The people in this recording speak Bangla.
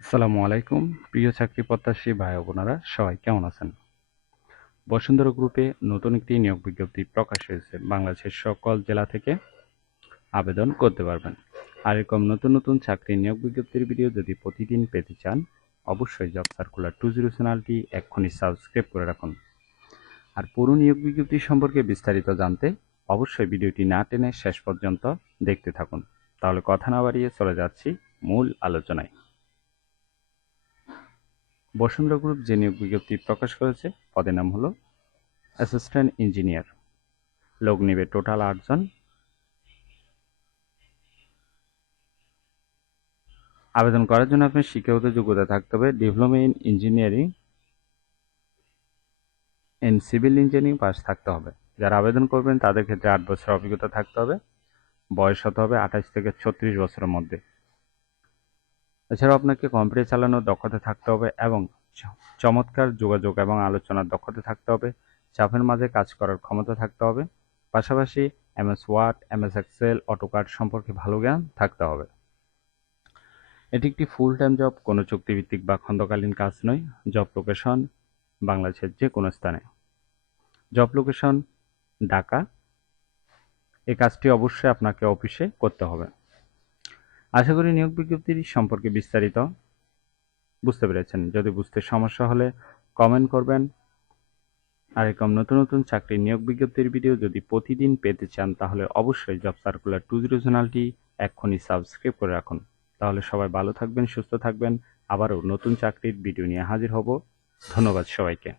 আসসালামু আলাইকুম। প্রিয় চাকরি প্রত্যাশী ভাই ও বোনেরা, সবাই কেমন আছেন? বসুন্ধরা গ্রুপে নতুন একটি নিয়োগ বিজ্ঞপ্তি প্রকাশ হয়েছে। বাংলাদেশের সকল জেলা থেকে আবেদন করতে পারবেন। আর এরকম নতুন নতুন চাকরির নিয়োগ বিজ্ঞপ্তির ভিডিও যদি প্রতিদিন পেতে চান, অবশ্যই জব সার্কুলার 20 চ্যানেলটি এক্ষুনি সাবস্ক্রাইব করে রাখুন। আর পুরো নিয়োগ বিজ্ঞপ্তি সম্পর্কে বিস্তারিত জানতে অবশ্যই ভিডিওটি না টেনে শেষ পর্যন্ত দেখতে থাকুন। তাহলে কথা না বাড়িয়ে চলে যাচ্ছি মূল আলোচনায়। বসুন্ধরা গ্রুপ যে নিয়োগ বিজ্ঞপ্তি প্রকাশ করেছে, পদের নাম হলো অ্যাসিস্ট্যান্ট ইঞ্জিনিয়ার। লোক নেবে টোটাল 8 জন। আবেদন করার জন্য আপনার শিক্ষাগত যোগ্যতা থাকতে হবে diploma in engineering in civil engineering pass থাকতে হবে। যারা আবেদন করবেন তাদের ক্ষেত্রে 8 বছর অভিজ্ঞতা থাকতে হবে। বয়স হতে হবে 28 থেকে 36 বছরের মধ্যে। এছাড়াও আপনাকে কম্পিউটার চালানোর দক্ষতা থাকতে হবে এবং চমৎকার যোগাযোগ এবং আলোচনার দক্ষতা থাকতে হবে। চাপের মাঝে কাজ করার ক্ষমতা থাকতে হবে। পাশাপাশি এমএস ওয়ার্ড, এমএস এক্সেল, অটোকাড সম্পর্কে ভালো জ্ঞান থাকতে হবে। এটি একটি ফুল টাইম জব, কোনো চুক্তিভিত্তিক বা খণ্ডকালীন কাজ নয়। জব লোকেশন বাংলাদেশের যে কোনো স্থানে। Job location Dhaka. এই কাজটি অবশ্যই আপনাকে অফিসে করতে হবে। আশা করি নিয়োগ বিজ্ঞপ্তির সম্পর্কে বিস্তারিত বুঝতে পেরেছেন। যদি বুঝতে সমস্যা হলে কমেন্ট করবেন। আর এরকম নতুন নতুন চাকরির নিয়োগ বিজ্ঞপ্তির ভিডিও যদি প্রতিদিন পেতে চান, তাহলে অবশ্যই জব সার্কুলার 20 চ্যানেলটি এক্ষুনি সাবস্ক্রাইব করে রাখুন। তাহলে সবাই ভালো থাকবেন, সুস্থ থাকবেন। আবারও নতুন চাকরির ভিডিও নিয়ে হাজির হব। ধন্যবাদ সবাইকে।